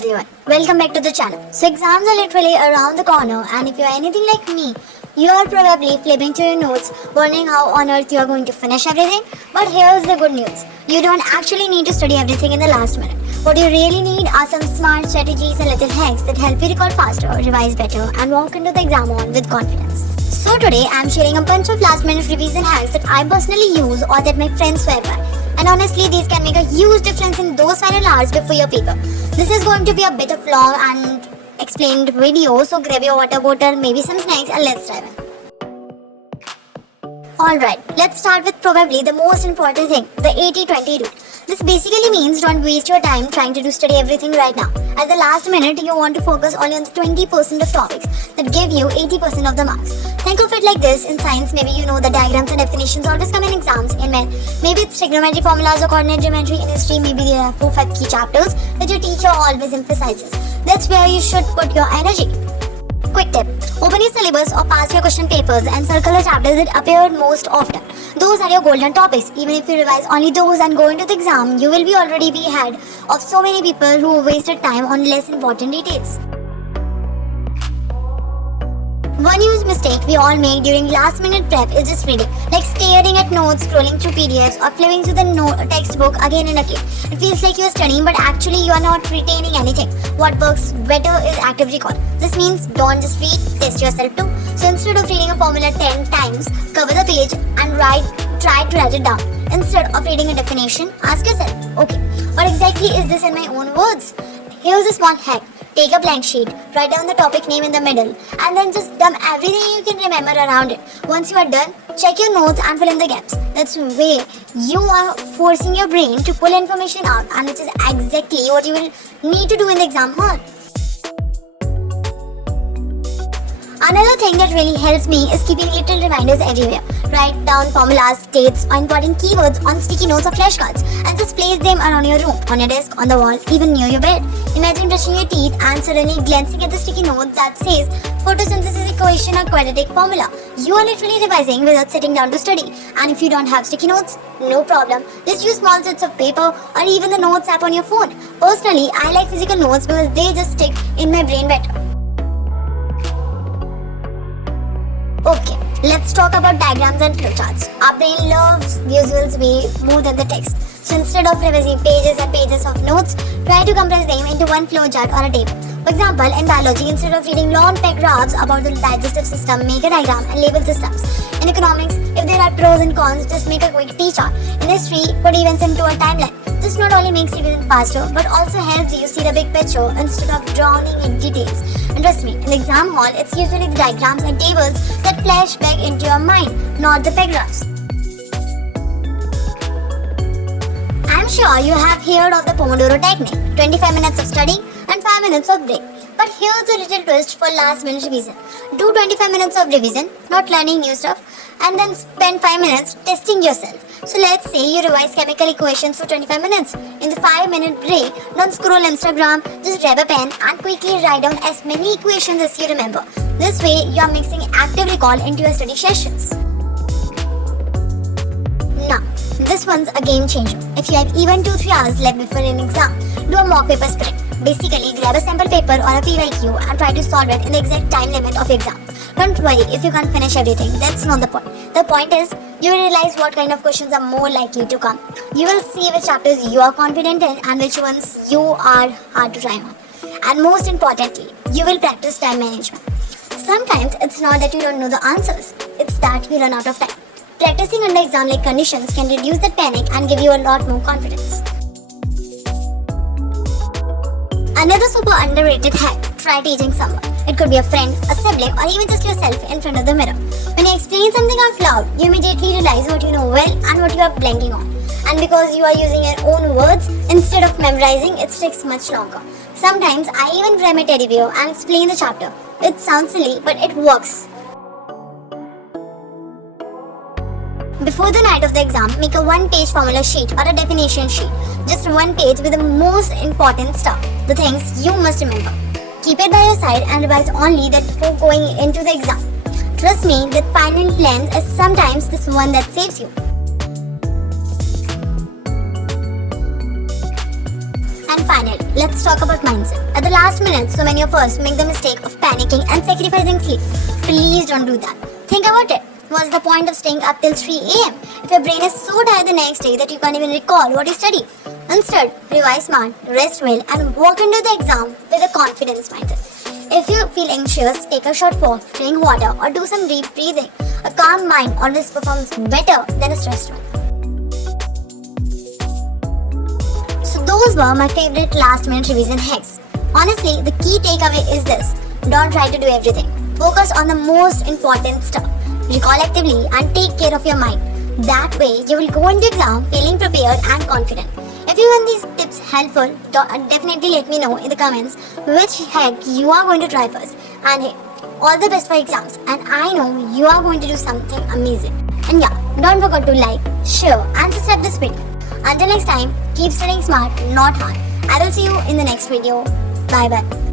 everyone, welcome back to the channel. So exams are literally around the corner, and if you are anything like me, you are probably flipping through your notes wondering how on earth you are going to finish everything. But here's the good news, you don't actually need to study everything in the last minute. What you really need are some smart strategies and little hacks that help you recall faster, revise better, and walk into the exam on with confidence. So today I'm sharing a bunch of last minute revision hacks that I personally use or that my friends swear by. And honestly, these can make a huge difference in those final hours before your paper. This is going to be a bit of long and explained video, so grab your water bottle, maybe some snacks, and let's dive in. Alright, let's start with probably the most important thing, the 80-20 rule. This basically means don't waste your time trying to study everything right now. At the last minute, you want to focus only on the 20% of topics that give you 80% of the marks. Think of it like this: in science, maybe you know the diagrams and definitions always come in exams. In math, maybe it's trigonometry formulas or coordinate geometry. In history, maybe there are 4-5 key chapters that your teacher always emphasizes. That's where you should put your energy. Quick tip: open your syllabus or past your question papers and circle the chapters that appeared most often. Those are your golden topics. Even if you revise only those and go into the exam, you will already be ahead of so many people who wasted time on less important details. One huge mistake we all make during last minute prep is just reading, like staring at notes, scrolling through PDFs, or flipping through the textbook again and again. It feels like you are studying, but actually you are not retaining anything. What works better is active recall. This means don't just read, test yourself too. So instead of reading a formula 10 times, cover the page and try to write it down. Instead of reading a definition, ask yourself, okay, what exactly is this in my own words? Here's a small hack. Take a blank sheet, write down the topic name in the middle, and then just dump everything you can remember around it. Once you are done, check your notes and fill in the gaps. That's the way you are forcing your brain to pull information out, and which is exactly what you will need to do in the exam hall. Another thing that really helps me is keeping little reminders everywhere. Write down formulas, dates, or important keywords on sticky notes or flashcards and just place them around your room, on your desk, on the wall, even near your bed. Imagine brushing your teeth and suddenly glancing at the sticky note that says photosynthesis equation or quadratic formula. You are literally revising without sitting down to study. And if you don't have sticky notes, no problem. Just use small sets of paper or even the notes app on your phone. Personally, I like physical notes because they just stick in my brain better. Okay, let's talk about diagrams and flowcharts. Our brain loves visuals way more than the text. So instead of revising pages and pages of notes, try to compress them into one flowchart or a table. For example, in biology, instead of reading long paragraphs about the digestive system, make a diagram and label the steps. In economics, if there are pros and cons, just make a quick T-chart. In history, put events into a timeline. This not only makes revision faster, but also helps you see the big picture instead of drowning in details. And trust me, in the exam hall, it's usually the diagrams and tables that flash back into your mind, not the paragraphs. I'm sure you have heard of the Pomodoro technique, 25 minutes of studying and 5 minutes of break. But here's a little twist for last minute revision. Do 25 minutes of revision, not learning new stuff, and then spend 5 minutes testing yourself. So let's say you revise chemical equations for 25 minutes. In the 5-minute break, don't scroll Instagram, just grab a pen and quickly write down as many equations as you remember. This way, you are mixing active recall into your study sessions. Now, this one's a game changer. If you have even 2-3 hours left before an exam, do a mock paper sprint. Basically, grab a sample paper or a PYQ and try to solve it in the exact time limit of your exam. Don't worry if you can't finish everything, that's not the point. The point is, you will realize what kind of questions are more likely to come. You will see which chapters you are confident in and which ones you are hard to rhyme on. And most importantly, you will practice time management. Sometimes it's not that you don't know the answers, it's that you run out of time. Practicing under exam-like conditions can reduce that panic and give you a lot more confidence. Another super underrated hack: try teaching someone. It could be a friend, a sibling, or even just yourself in front of the mirror. When you explain something out loud, you immediately realize what you know well and what you are blanking on. And because you are using your own words instead of memorizing, it sticks much longer. Sometimes I even grab my teddy bear and explain the chapter. It sounds silly, but it works. Before the night of the exam, make a one-page formula sheet or a definition sheet. Just one page with the most important stuff, the things you must remember. Keep it by your side and revise only that before going into the exam. Trust me, that final plan is sometimes the one that saves you. And finally, let's talk about mindset. At the last minute, so many of us make the mistake of panicking and sacrificing sleep. Please don't do that. Think about it. What's the point of staying up till 3 a.m. if your brain is so tired the next day that you can't even recall what you studied? Instead, revise smart, rest well, and walk into the exam with a confidence mindset. If you feel anxious, take a short walk, drink water, or do some deep breathing. A calm mind always performs better than a stressed one. So those were my favorite last minute revision hacks. Honestly, the key takeaway is this. Don't try to do everything. Focus on the most important stuff. Recall actively and take care of your mind. That way, you will go into exam feeling prepared and confident. If you find these tips helpful, definitely let me know in the comments which hack you are going to try first. And hey, all the best for exams, and I know you are going to do something amazing. And yeah, don't forget to like, share and subscribe this video. Until next time, keep studying smart, not hard. I will see you in the next video. Bye bye.